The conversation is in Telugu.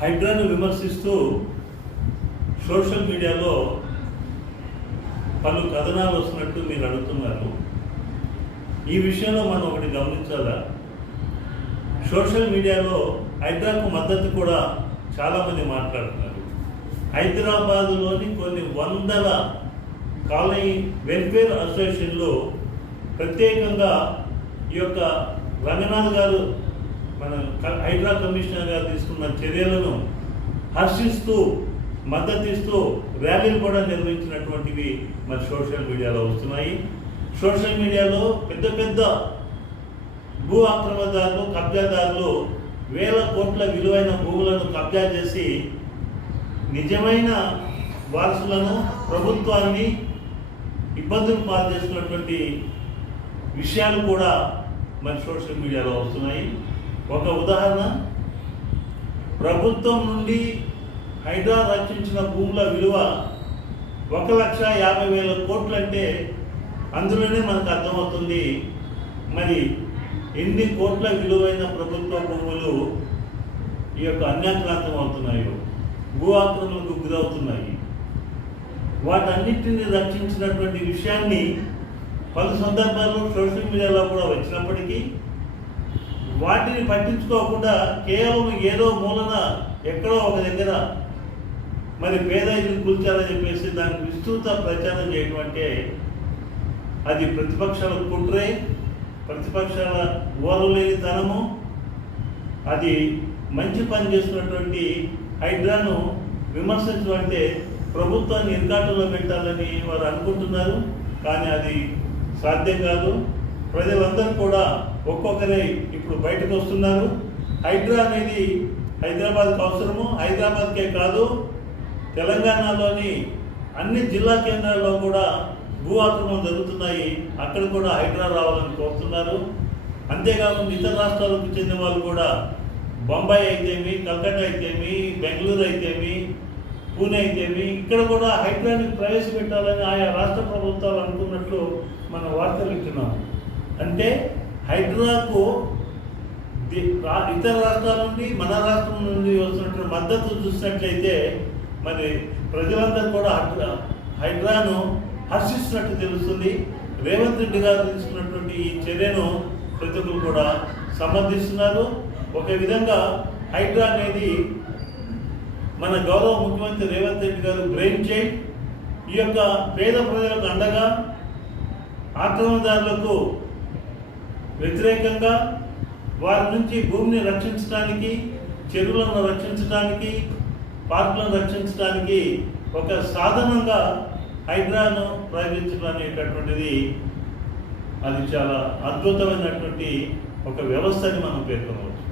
హైడ్రాను విమర్శిస్తూ సోషల్ మీడియాలో పలు కథనాలు వస్తున్నట్టు మీరు అడుగుతున్నారు. ఈ విషయంలో మనం ఒకటి గమనించాలా, సోషల్ మీడియాలో హైడ్రాకు మద్దతు కూడా చాలామంది మాట్లాడుతున్నారు. హైదరాబాదులోని కొన్ని వందల కాలనీ వెల్ఫేర్ అసోసియేషన్లు ప్రత్యేకంగా ఈ యొక్క రంగనాథ్ గారు మన హైడ్రా కమిషనర్ గారు తీసుకున్న చర్యలను హర్షిస్తూ మద్దతిస్తూ ర్యాలీలు కూడా నిర్వహించినటువంటివి మరి సోషల్ మీడియాలో వస్తున్నాయి. సోషల్ మీడియాలో పెద్ద పెద్ద భూ ఆక్రమణదారులు, కబ్జాదారులు వేల కోట్ల విలువైన భూములను కబ్జా చేసి నిజమైన వారసులను, ప్రభుత్వాన్ని ఇబ్బందులు పాలు చేస్తున్నటువంటి విషయాలు కూడా మన సోషల్ మీడియాలో వస్తున్నాయి. ఒక ఉదాహరణ, ప్రభుత్వం నుండి హైడ్రా రక్షించిన భూముల విలువ 1,50,000 కోట్లు అంటే అందులోనే మనకు అర్థమవుతుంది మరి ఎన్ని కోట్ల విలువైన ప్రభుత్వ భూములు ఈ యొక్క అన్యాక్రాంతం అవుతున్నాయో, భూ ఆక్రమణకు గురవుతున్నాయి. వాటన్నిటిని రక్షించినటువంటి విషయాన్ని పలు సందర్భాల్లో సోషల్ మీడియాలో కూడా వచ్చినప్పటికీ వాటిని పట్టించుకోకుండా కేవలం ఏదో మూలన ఎక్కడో ఒక దగ్గర మరి పేదైతులు కూల్చాలని చెప్పేసి దానికి విస్తృత ప్రచారం చేయడం అంటే అది ప్రతిపక్షాల కుట్రే, ప్రతిపక్షాల ఓరలేనితనము. అది మంచి పని చేస్తున్నటువంటి హైడ్రాను విమర్శించడం అంటే ప్రభుత్వాన్ని ఇరుకాటంలో పెట్టాలని వారు అనుకుంటున్నారు. కానీ అది సాధ్యం కాదు. ప్రజలందరూ కూడా ఒక్కొక్కరే ఇప్పుడు బయటకు వస్తున్నారు. హైడ్రా అనేది హైదరాబాద్కు అవసరము. హైదరాబాద్కే కాదు, తెలంగాణలోని అన్ని జిల్లా కేంద్రాల్లో కూడా భూ ఆక్రమణలు జరుగుతున్నాయి. అక్కడ కూడా హైడ్రా రావాలని కోరుతున్నారు. అంతేకాకుండా ఇతర రాష్ట్రాలకు చెందిన వాళ్ళు కూడా బొంబాయి అయితేమి, కల్కట్టా అయితేమి, బెంగళూరు అయితేమి, పూణే అయితేమి ఇక్కడ కూడా హైడ్రాని ప్రవేశపెట్టాలని ఆయా రాష్ట్ర ప్రభుత్వాలు అనుకున్నట్లు మన వార్తలు ఇస్తున్నాం. అంటే హైడ్రాకు ఇతర రాష్ట్రాల నుండి, మన రాష్ట్రం నుండి వస్తున్నటువంటి మద్దతు చూసినట్లయితే మరి ప్రజలందరూ కూడా హైడ్రాను హర్షిస్తున్నట్టు తెలుస్తుంది. రేవంత్ రెడ్డి గారు తీసుకున్నటువంటి ఈ చర్యను ప్రతి ఒక్కరు కూడా సమర్థిస్తున్నారు. ఒక విధంగా హైడ్రా అనేది మన గౌరవ ముఖ్యమంత్రి రేవంత్ రెడ్డి గారు బ్రెయిన్ చైల్డ్. ఈ యొక్క పేద ప్రజలకు అండగా, ఆక్రమణదారులకు వ్యతిరేకంగా వారి నుంచి భూమిని రక్షించడానికి, చెరువులను రక్షించడానికి, పార్కులను రక్షించడానికి ఒక సాధనంగా హైడ్రాను ప్రయోగించడం అనేటటువంటిది అది చాలా అద్భుతమైనటువంటి ఒక వ్యవస్థని మనం పేర్కొనవచ్చు.